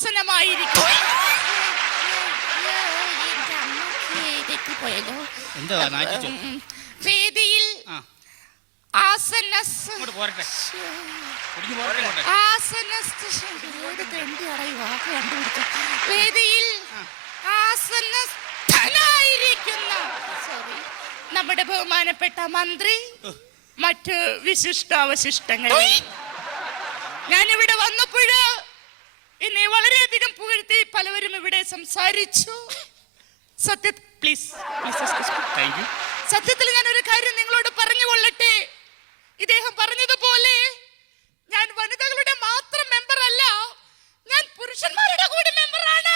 ആസനമായിരിക്കും. വേദിയിൽ വേദിയിൽ ആസനസ്ഥനായിരിക്കുന്ന നമ്മുടെ ബഹുമാനപ്പെട്ട മന്ത്രി, മറ്റ് വിശിഷ്ടാവശിഷ്ടങ്ങൾ. ഞാനിവിടെ വന്നപ്പോഴ് എന്നെ വളരെയധികം പുകഴ്ത്തി പലവരും ഇവിടെ സംസാരിച്ചു. സത്യത്തിൽ ഞാൻ ഒരു കാര്യം നിങ്ങളോട് പറഞ്ഞുകൊള്ളട്ടെ. ഇദ്ദേഹം പറഞ്ഞതുപോലെ ഞാൻ വനിതകളുടെ മാത്രം മെമ്പർ അല്ല, ഞാൻ പുരുഷന്മാരുടെ കൂടി മെമ്പറാണ്.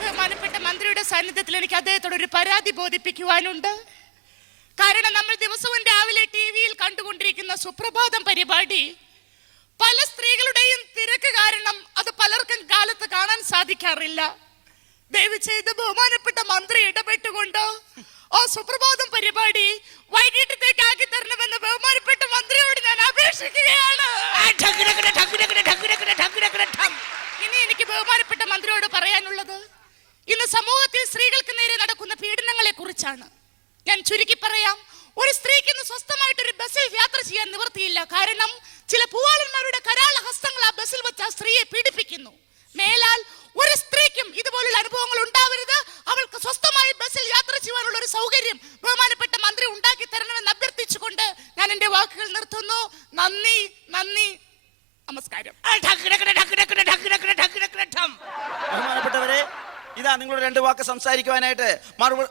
ബഹുമാനപ്പെട്ട മന്ത്രിയുടെ സാന്നിധ്യത്തിൽ എനിക്ക് അദ്ദേഹത്തോട് ഒരു പരാതി ബോധിപ്പിക്കുവാനുണ്ട്. കാരണം നമ്മൾ ദിവസവും രാവിലെ ടിവിയിൽ കണ്ടുകൊണ്ടിരിക്കുന്ന സുപ്രഭാതം പരിപാടി പല സ്ത്രീകളുടെയും തിരക്ക് കാരണം അത് പലർക്കും കാലത്ത് കാണാൻ സാധിക്കാറില്ല. ദയവ് ചെയ്ത് ബഹുമാനപ്പെട്ട മന്ത്രി ഇടപെട്ടുകൊണ്ട് ആ സുപ്രഭാതം പരിപാടി വൈകിട്ടത്തേക്ക് ആക്കി തരണമെന്ന് ബഹുമാനപ്പെട്ട മന്ത്രിയോട് ഞാൻ അപേക്ഷിക്കുകയാണ്. ഇനി എനിക്ക് ബഹുമാനപ്പെട്ട മന്ത്രിയോട് പറയാനുള്ളത് ഇന്ന് സമൂഹത്തിൽ സ്ത്രീകൾക്ക് നേരെ നടക്കുന്ന പീഡനങ്ങളെ കുറിച്ചാണ്. ഞാൻ ചുരുക്കി പറയാം. ഒരു സ്ത്രീക്ക് ഇന്ന് സ്വസ്ഥമായിട്ടൊരു ബസ്സിൽ യാത്ര ചെയ്യാൻ നിവൃത്തിയില്ല. കാരണം ചില പൂവാളന്മാരുടെ കരാള ഹസ്തങ്ങൾ ആ ബസ്സിൽ വെച്ച് ആ സ്ത്രീയെ പീഡിപ്പിക്കുന്നു. മേലാൽ ഒരു സ്ത്രീക്കും ഇതുപോലുള്ള അനുഭവങ്ങൾ ഉണ്ടാവരുത്. അവൾക്ക് സ്വസ്ഥമായി ബസ്സിൽ യാത്ര ചെയ്യാനുള്ള ഒരു സൗകര്യം ബഹുമാനപ്പെട്ട മന്ത്രി ഉണ്ടാക്കി തരണമെന്ന് അഭ്യർത്ഥിച്ചുകൊണ്ട് ഞാൻ എന്റെ വാക്കുകൾ നിർത്തുന്നു. നന്ദി, നന്ദി, നമസ്കാരം. ബഹുമാനപ്പെട്ടവരെ, ഇതാ നിങ്ങളോട് രണ്ട് വാക്ക് സംസാരിക്കുവാനായിട്ട്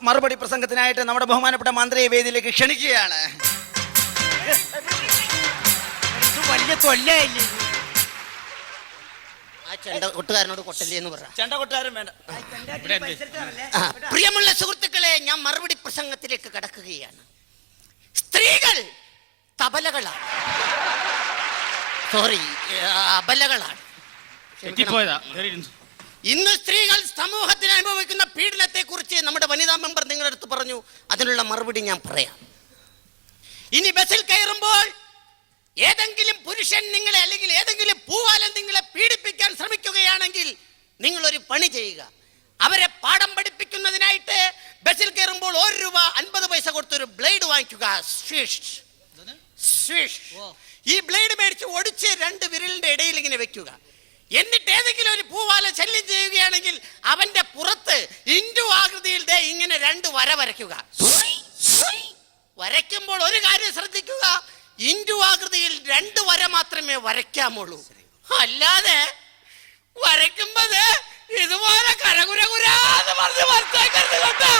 മറുപടി പ്രസംഗത്തിനായിട്ട് നമ്മുടെ ബഹുമാനപ്പെട്ട മന്ത്രിയെ വേദിയിലേക്ക് ക്ഷണിക്കുകയാണ്. കൊട്ടുകാരനോട് കൊട്ടല്ലേ എന്ന് പറ. ചെണ്ടകൊട്ടുകാരൻ വേണ്ട. പ്രിയമുള്ള സുഹൃത്തുക്കളെ, ഞാൻ മറുപടി പ്രസംഗത്തിലേക്ക് കടക്കുകയാണ്. സ്ത്രീകൾ തബലകളാണ്, സോറി അബലകളാണ്. ഇന്ന് സ്ത്രീകൾ സമൂഹത്തിൽ അനുഭവിക്കുന്ന പീഡനത്തെ കുറിച്ച് നമ്മുടെ വനിതാ മെമ്പർ നിങ്ങളുടെ അടുത്ത് പറഞ്ഞു. അതിനുള്ള മറുപടി ഞാൻ പറയാം. ഇനി ബസ്സിൽ കയറുമ്പോൾ ഏതെങ്കിലും പുരുഷൻ നിങ്ങളെ അല്ലെങ്കിൽ ഏതെങ്കിലും പൂവാലൻ നിങ്ങളെ പീഡിപ്പിക്കാൻ ശ്രമിക്കുകയാണെങ്കിൽ നിങ്ങൾ ഒരു പണി ചെയ്യുക. അവരെ പാഠം പഠിപ്പിക്കുന്നതിനായിട്ട് ബസ്സിൽ കയറുമ്പോൾ 1 രൂപ 50 പൈസ കൊടുത്തൊരു ബ്ലേഡ് വാങ്ങിക്കുക. ഈ ബ്ലേഡ് മേടിച്ച് ഒടിച്ച് 2 വിരലിന്റെ ഇടയിൽ ഇങ്ങനെ വെക്കുക. എന്നിട്ട് ഏതെങ്കിലും ഒരു പൂവാല ശല്യം ചെയ്യുകയാണെങ്കിൽ അവന്റെ പുറത്ത് ഇൻഡു ആകൃതിയിൽ ഇങ്ങനെ 2 വര വരയ്ക്കുക. വരയ്ക്കുമ്പോൾ ഒരു കാര്യം ശ്രദ്ധിക്കുക, ഇൻഡു ആകൃതിയിൽ 2 വര മാത്രമേ വരയ്ക്കാമുള്ളൂ. അല്ലാതെ വരയ്ക്കുമ്പോ ഇതുപോലെ കരകുരകുരാന്ന് പറഞ്ഞ് വരച്ചേക്കരുത് കേട്ടോ.